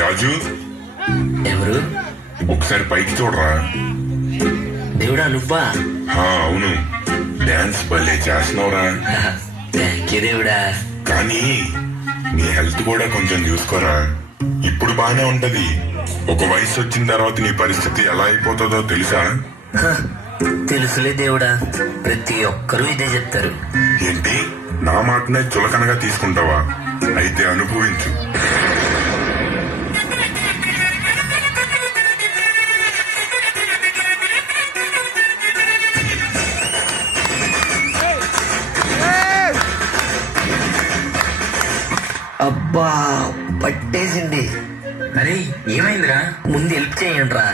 రాజు, ఎవరు? ఒకసారి పైకి చూడరా. దేవుడా నువ్వా? అవును, డాన్స్ భలే చేస్తున్నావురా. థ్యాంక్ యూ దేవుడా. కానీ నీ హెల్త్ కూడా కొంచెం చూసుకోరా. ఇప్పుడు బానే ఉంటది, ఒక వయసు వచ్చిన తర్వాత నీ పరిస్థితి ఎలా అయిపోతుందో తెలుసా? తెలుసులే దేవుడా, ప్రతి ఒక్కరూ ఇదే చెప్తారు. ఏంటి, నా మాటనే చులకనగా తీసుకుంటావా? అయితే అనుభవించు. అబ్బా పట్టేసింది. అరే ఏమైందిరా? ముందు హెల్ప్ చేయండి రా.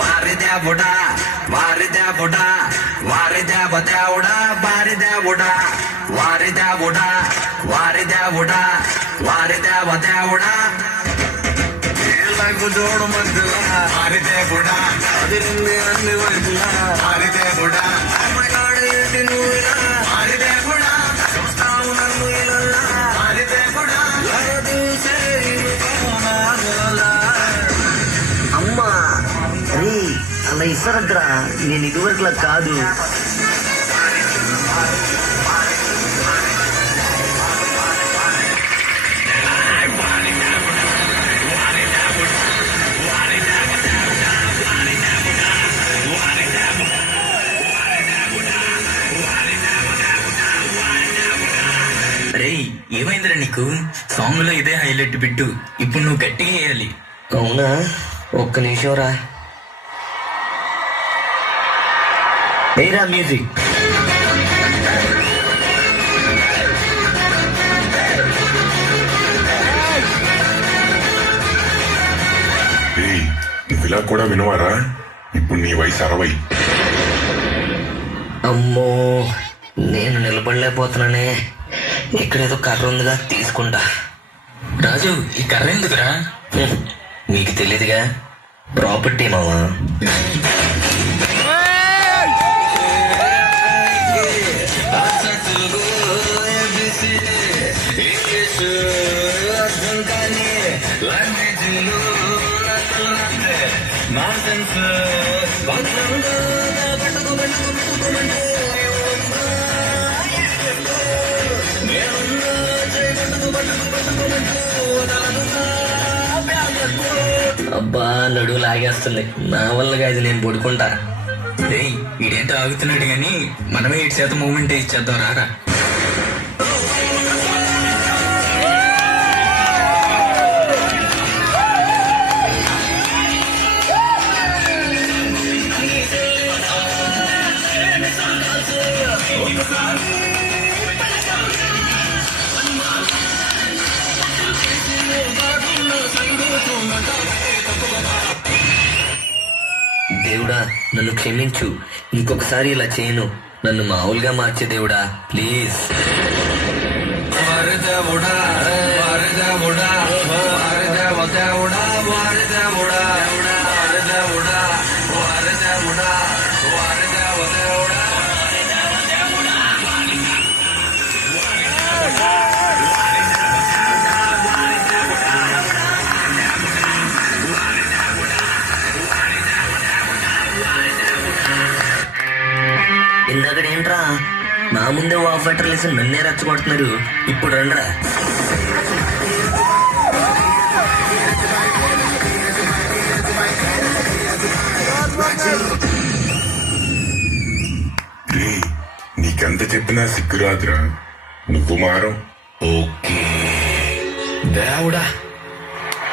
వారిదేవుడా వారిదేవుడా వారిదేవదేవుడా వారిదేవుడా వారిదేవుడా వారిదేవుడా వారిదేవదేవుడా ఏళ్ళకు జోడు మధ్యలా వారిదేవుడా అదిరింది అన్ని వైపులా వారిదేవుడా అమ్మగాడి నువ్వులా వారిదేవుడా చూస్తావు నన్ను ఇలా వారిదేవుడా చూసే అమ్మా అరే అలా ఇసరగ్రా, నేను ఇదివరకులా కాదు. అరే ఏమైందిరా నీకు? సాంగ్ లో ఇదే హైలైట్ బిట్టు, ఇప్పుడు నువ్వు గట్టిగా వేయాలి. అవునా, ఒక్క నిమిషం రా. ఏరా మ్యూజిక్. నువ్వు ఇలా కూడా వినవారా? ఇప్పుడు నీ వయసు 60. అమ్మో, నేను నిలబడలేకపోతున్నానే. ఇక్కడేదో కర్ర ఉందిగా, తీసుకుంటా. రాజు ఈ కర్ర ఎందుకురా? నీకు తెలియదుగా, ప్రాపర్టీ మావా. అబ్బా నడువు లాగేస్తుంది, నా వల్లగా ఇది, నేను పడుకుంటా. ఈడేంటో ఆగుతున్నాడు గాని మనమే 8% మూమెంట్ ఇచ్చేద్దాం రారా. దేవుడా నన్ను క్షమించు, ఇంకొకసారి ఇలా చేయను. నన్ను మామూలుగా మార్చే దేవుడా, ప్లీజ్. వారిదేవుడా వారిదేవుడా వారిదేవదేవుడా వారిదేవుడా వారిదేవుడా వారిదేవుడా వారిదేవదేవుడా. ఇందాకడేంట్రా నా ముందే వాఫ్ వాటర్ లేసి నన్నే రెచ్చగొడుతున్నారు. ఇప్పుడు రండ్రా. నీకెంత చెప్పినా సిగ్గురాదురా, నువ్వు మారం. ఓకే దేవుడా.